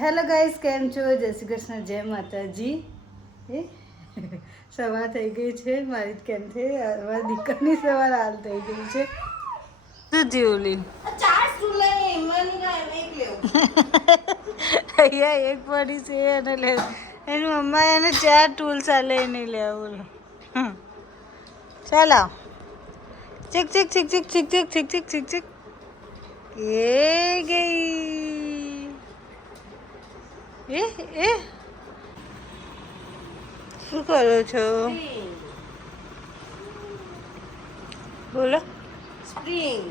Hello guys, કેમ છો? જય શ્રી કૃષ્ણ, જય માતાજી. એ સવાર થઈ ગઈ છે મારી. કેમ છે? મારી દીકરીની સવાર હાલ થઈ ગઈ છે. શું થયું લી? અહીંયા એક પડી છે એને લે. એની મમ્મા એને 4 ટૂલ્સ આલે નહીં લેવા. બોલો ચાલો. ચીક ચીક ચીક ચીક ચીક ચીક ચીક ચીક ચીક ચીક. એ ગઈ. એ શું કરો છો? બોલો. Spring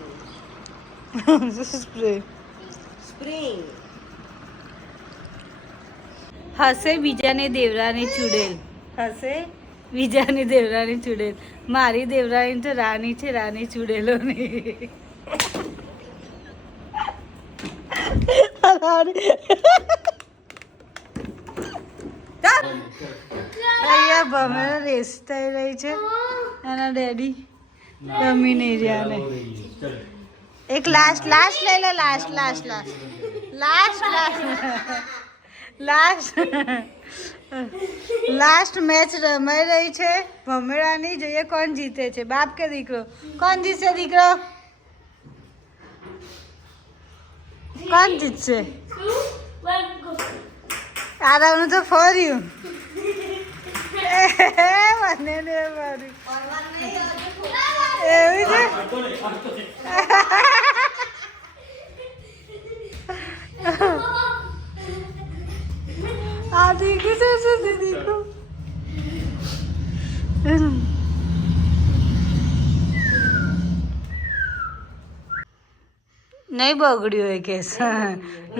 spring. સ્પ્રિંગ હસે બીજાને દેવરાની ચૂડેલ. હસે બીજાની દેવરાની ચૂડેલ. મારી દેવરાની તો રાની છે, રાની ચૂડેલો નહીં. અહીંયા ભમેરો રેસ થઈ રહી છે. એના ડેડી રમી નહીં રહ્યા ને. એક લાસ્ટ લઈ લો. લાસ્ટ મેચ રમાઈ રહી છે ભમેરાની. જોઈએ કોણ જીતે છે, બાપ કે દીકરો. કોણ જીતશે દીકરો? કોણ જીતશે? આરામનું તો ફર્યું. મને ને મારું એવી છે. આ દીકરી છે શું દીકરો? નહીં બગડ્યું હોય કે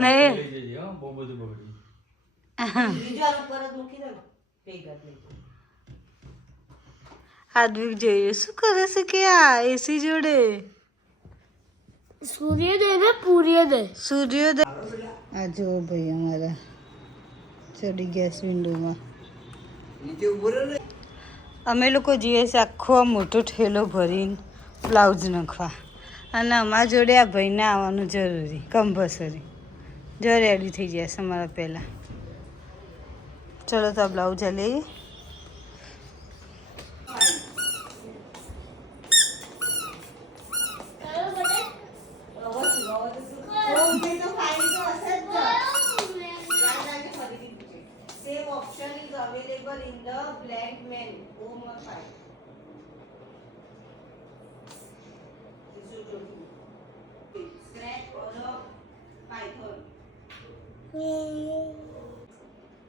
નહીં. હાર્દવિક જોઈએ શું કરે છે કે આ એસી જોડે સૂર્યોદય. આ જો ભાઈ અમારા ચડી ગયા વિન્ડોમાં. અમે લોકો જઈએ છીએ આખો આ મોટો ઠેલો ભરીને બ્લાઉઝ નાખવા. અને અમારા જોડે આ ભાઈને આવવાનું જરૂરી, કમ્પલસરી. જો રેડી થઈ જશે અમારા પહેલાં. ચલો તો આ બ્લાઉઝ આ લઈએ.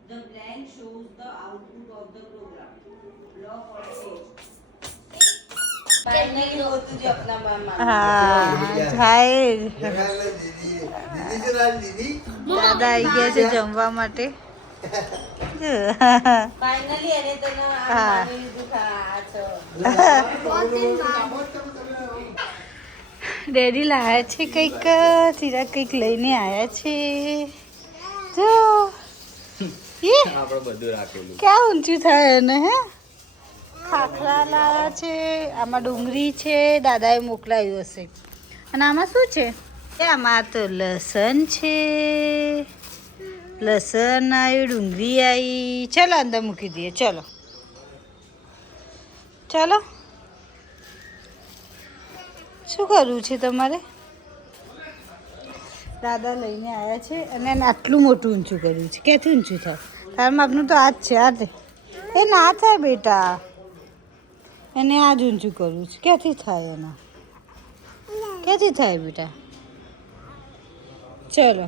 The blank shows the output of the program. Block or change. Finally, होती जो अपना मामा. હા થાય. દાદા આવી ગયા છે જમવા માટે. Finally, એને તો ના માની લીધું આ છો. ડેડી લાયા છે કંઈક. સીધા કંઈક લઈને આવ્યા છે. જો આપણે બધું રાખેલું. ક્યાં ઊંચું થાય એને? હે ખાખરા લાયા છે. આમાં ડુંગળી છે, દાદાએ મોકલાવ્યું હશે. અને આમાં શું છે? આમાં તો લસણ છે. લસણ આવ્યું, ડુંગળી આવી. ચલો અંદર મૂકી દઈએ. ચલો શું કરવું છે તમારે? દાદા લઈને આવ્યા છે અને એને આટલું મોટું ઊંચું કર્યું છે. ક્યાંથી ઊંચું થાય? તારા માપનું તો આ જ છે. આ એ ના થાય બેટા. એને આ જ ઊંચું કરવું છે. ક્યાંથી થાય એના? ક્યાંથી થાય બેટા? ચલો.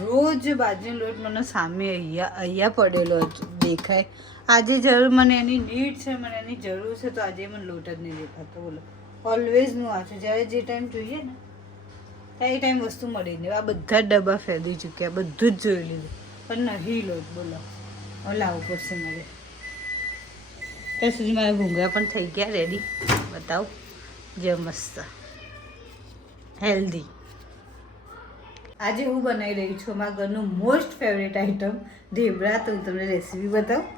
રોજ બાજરીનો લોટ મને સામે અહીંયા પડેલો દેખાય. આજે જરૂર મને એની નીડ છે, મને એની જરૂર છે, તો આજે મને લોટ જ નહીં દેખાતો. બોલો, ઓલવેઝનું આ છે. જ્યારે જે ટાઈમ જોઈએ ને ત્યાં એ ટાઈમ વસ્તુ મળી નહીં. આ બધા જ ડબ્બા ફેરવી ચૂક્યા, બધું જ જોઈ લીધું, પણ નહીં લોટ. બોલો, હવે લાવવું પડશે મારે. ત્યાં સુધી મારા ભૂંગળા પણ થઈ ગયા રેડી. બતાવો જે મસ્ત હેલ્ધી. આજે હું બનાવી રહી છું અમારા ઘરનું મોસ્ટ ફેવરેટ આઈટમ ઢેબરા. તો હું તમને રેસીપી બતાવું.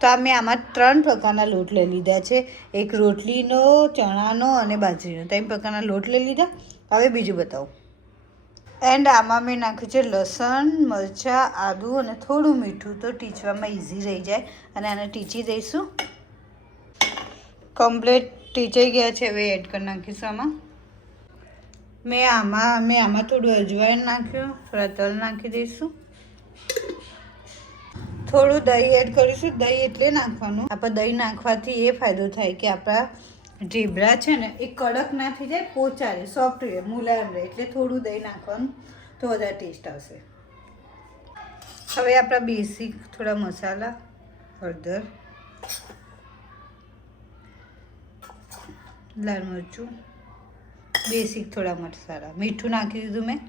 તો આ મેં આમાં 3 પ્રકારના લોટ લઈ લીધા છે. એક રોટલીનો, ચણાનો અને બાજરીનો. 3 પ્રકારના લોટ લઈ લીધા. હવે બીજું બતાવું. એન્ડ આમાં મેં નાખ્યું છે લસણ, મરચાં, આદું અને થોડું મીઠું, તો ટીચવામાં ઇઝી રહી જાય. અને આને ટીચી દઈશું. કમ્પ્લીટ ટીચાઈ ગયા છે. હવે એડ કરી નાખીશું આમાં. મેં આમાં થોડું અજવાઈન નાખ્યું, થોડા તલ નાખી દઈશું. થોડું દહીં એડ કરીશું. દહીં એટલે નાખવાનું, આપણે દહીં નાખવાથી એ ફાયદો થાય કે આપણા ઢેબરા છે ને એ કડક ના થઈ જાય, પોચા રહે, સોફ્ટ રહે, મુલાયમ રહે. એટલે થોડું દહીં નાખવાનું તો વધારે ટેસ્ટ આવશે. હવે આપણા બેસિક થોડા મસાલા, હળદર, લાલ મરચું, બેસિક થોડા મસાલા, મીઠું નાખી દીધું મેં.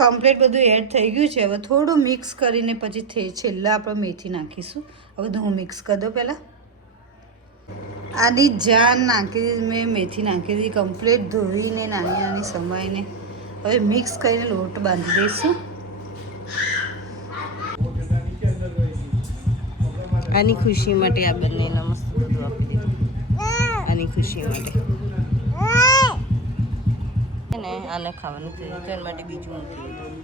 કમ્પ્લીટ બધું એડ થઈ ગયું છે. હવે થોડું મિક્સ કરીને પછી છેલ્લા આપણે મેથી નાખીશું. હવે બધું હું મિક્સ કરી દઉં પહેલાં. આની જાન નાખી દીધી મેં, મેથી નાખી દીધી, કમ્પ્લીટ ધોઈને નાની નાની સમાઈને. હવે મિક્સ કરીને લોટ બાંધી દઈશું. આની ખુશી માટે આ બંનેને મસ્ત બધું આપી દીધું. આની ખુશી માટે ને આને ખાવાનું થયું તો એના માટે બીજું મૂકી દીધું.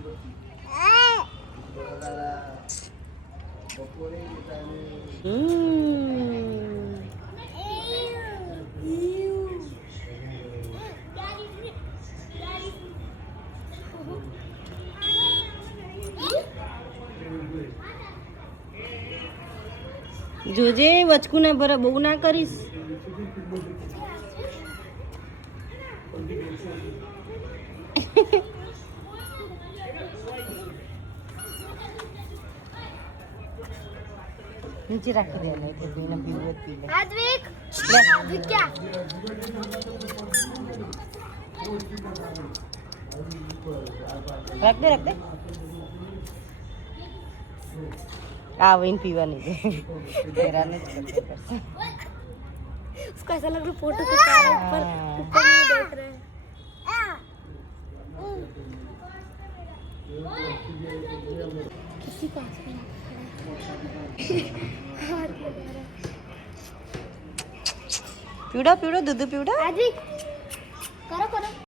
જોજે વચકું ના ભરે, બહુ ના કરીશ. નીચે રાખી દે ને એને પીવું પી લે. આદ્વિક ક્યાં રાખ દે આ વહીને પીવાની છે. હેરાન જ કરતા કરશે. उसको ऐसा लग रहा है फोटो खिंचा रहा है ऊपर ऊपर में देख रहे हैं किसी को પીવડા દૂધ પીવડા. आद्विक करो करो